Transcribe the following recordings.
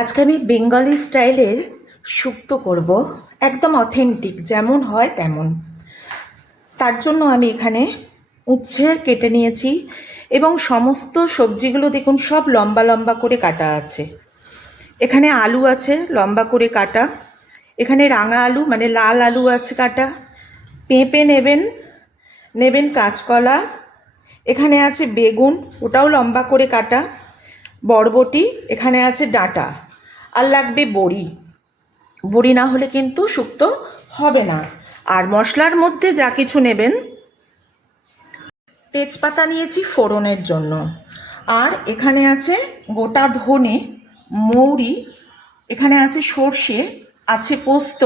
আজকে আমি বেঙ্গলি স্টাইলের শুক্তো করব, একদম অথেন্টিক যেমন হয় তেমন। তার জন্য আমি এখানে উচ্ছে কেটে নিয়েছি এবং সমস্ত সবজিগুলো দেখুন, সব লম্বা লম্বা করে কাটা আছে। এখানে আলু আছে, লম্বা করে কাটা। এখানে রাঙা আলু মানে লাল আলু আছে কাটা। পেঁপে নেবেন নেবেন কাঁচকলা। এখানে আছে বেগুন, ওটাও লম্বা করে কাটা। বরবটি, এখানে আছে ডাঁটা। আর লাগবে বড়ি। বড়ি না হলে কিন্তু শুক্তো হবে না। আর মশলার মধ্যে যা কিছু নেবেন, তেজপাতা নিয়েছি ফোড়নের জন্য। আর এখানে আছে গোটা ধনে, মৌরি, এখানে আছে সর্ষে, আছে পোস্ত,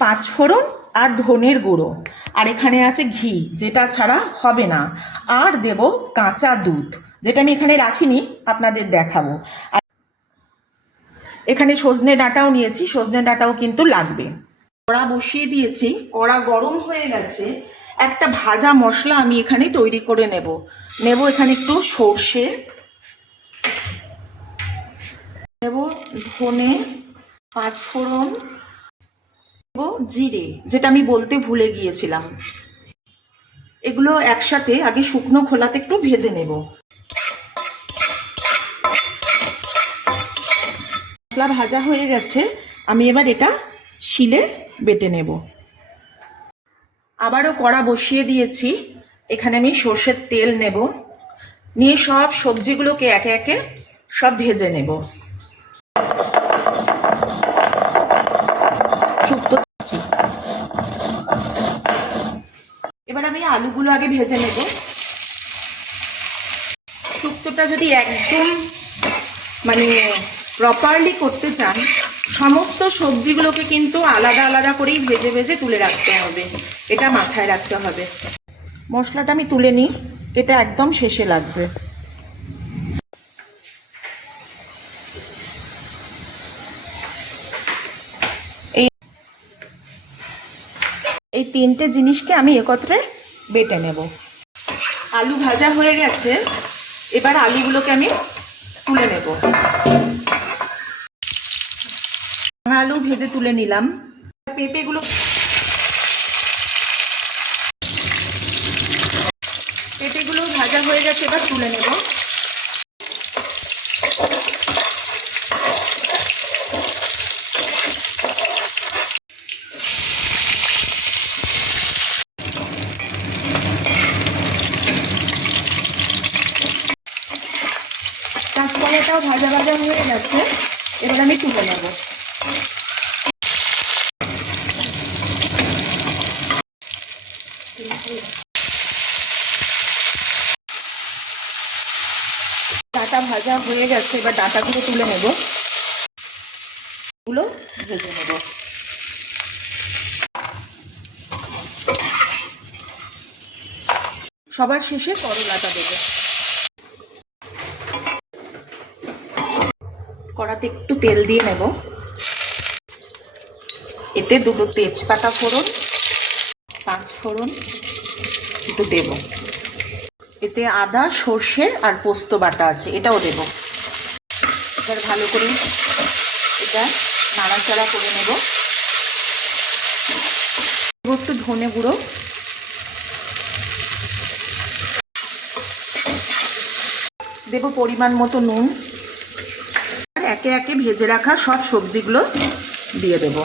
পাঁচফোড়ন আর ধনের গুঁড়ো। আর এখানে আছে ঘি, যেটা ছাড়া হবে না। আর দেব কাঁচা দুধ, যেটা আমি এখানে রাখিনি, আপনাদের দেখাবো। এখানে সজনে ডাঁটাও নিয়েছি, সজনে ডাঁটাও কিন্তু লাগবে। কড়া বসিয়ে দিয়েছি, কড়া গরম হয়ে গেছে। একটা ভাজা মশলা আমি এখানে তৈরি করে নেব। নেব এখানে একটু সর্ষে। নেব ধনে, পাঁচফোড়ন। নেব জিরে, যেটা আমি বলতে ভুলে গিয়েছিলাম। এগুলো একসাথে আগে শুকনো খোলাতে একটু ভেজে নেব। মশলা ভাজা হয়ে গেছে, আমি এবার এটা শিলে বেটে নেব। আবারও কড়া বসিয়ে দিয়েছি, এখানে আমি সর্ষের তেল নেব। নিয়ে সব সবজিগুলোকে একে একে সব ভেজে নেব। শুক্তো এবার আমি আলুগুলো আগে ভেজে নেব। শুক্তোটা যদি একদম মানে প্রপারলি করতে চান, সমস্ত সবজিগুলোকে কিন্তু আলাদা আলাদা করেই ভেজে ভেজে তুলে রাখতে হবে। এটা মাথায় রাখতে হবে। মশলাটা আমি তুলে নিই। এটা একদম শেষে লাগবে। এই তিনটে জিনিসকে আমি একত্রে বেটে নেব। আলু ভাজা হয়ে গেছে। এবার আলুগুলোকে আমি তুলে নেব। আলু ভেজে তুলে নিলাম। পেঁপেগুলো পেঁপেগুলো ভাজা হয়ে গেছে, এবার তুলে নেব। ভাজা ভাজা হয়ে গেছে, এবার আমি তুলে নেব। ডাঁটা ভাজা হয়ে গেছে, এবার ডাঁটাগুলো তুলে নেব। গুলো ভেজে নেব। সবার শেষে করলাটা দেবো। কড়াতে একটু তেল দিয়ে নেব। এতে দুটো তেজপাতা ফোড়ন, পাঁচ ফোড়ন একটু দেব। এতে আদা, সর্ষে আর পোস্ত বাটা আছে, এটাও দেব। এবার ভালো করে এটা নাড়াচাড়া করে নেব। একটু ধনে গুঁড়ো। দেব পরিমাণ মতো নুন। একে একে ভেজে রাখা সব সবজিগুলো দিয়ে দেব।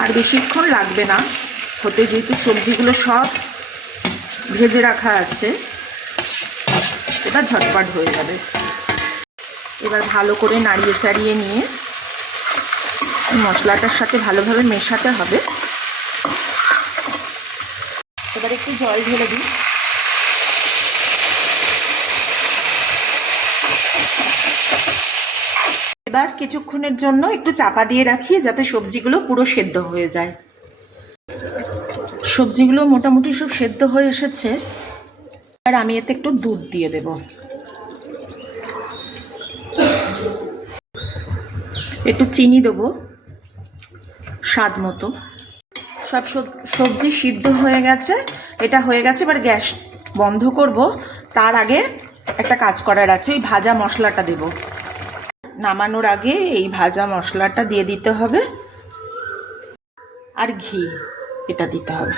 আর বেশিক্ষণ লাগবে না, হতে যেহেতু সবজিগুলো সব ভেজে রাখা আছে, এবার ঝটপট হয়ে যাবে। এবার ভালো করে নাড়িয়ে চাড়িয়ে নিয়ে মশলাটার সাথে ভালোভাবে মেশাতে হবে। এবার একটু জল ঢেলে দিই। এবার কিছুক্ষণের জন্য একটু চাপা দিয়ে রাখি যাতে সবজিগুলো পুরো সেদ্ধ হয়ে যায়। সবজিগুলো মোটামুটি সব সেদ্ধ হয়ে এসেছে। আর আমি এতে একটু দুধ দিয়ে দেব। একটু চিনি দেবো, স্বাদ মতো। সব সব- সবজি সিদ্ধ হয়ে গেছে। এটা হয়ে গেছে, এবার গ্যাস বন্ধ করব। তার আগে একটা কাজ করার আছে, ওই ভাজা মশলাটা দেব। নামানোর আগে এই ভাজা মশলাটা দিয়ে দিতে হবে। আর ঘি এটা দিতে হবে।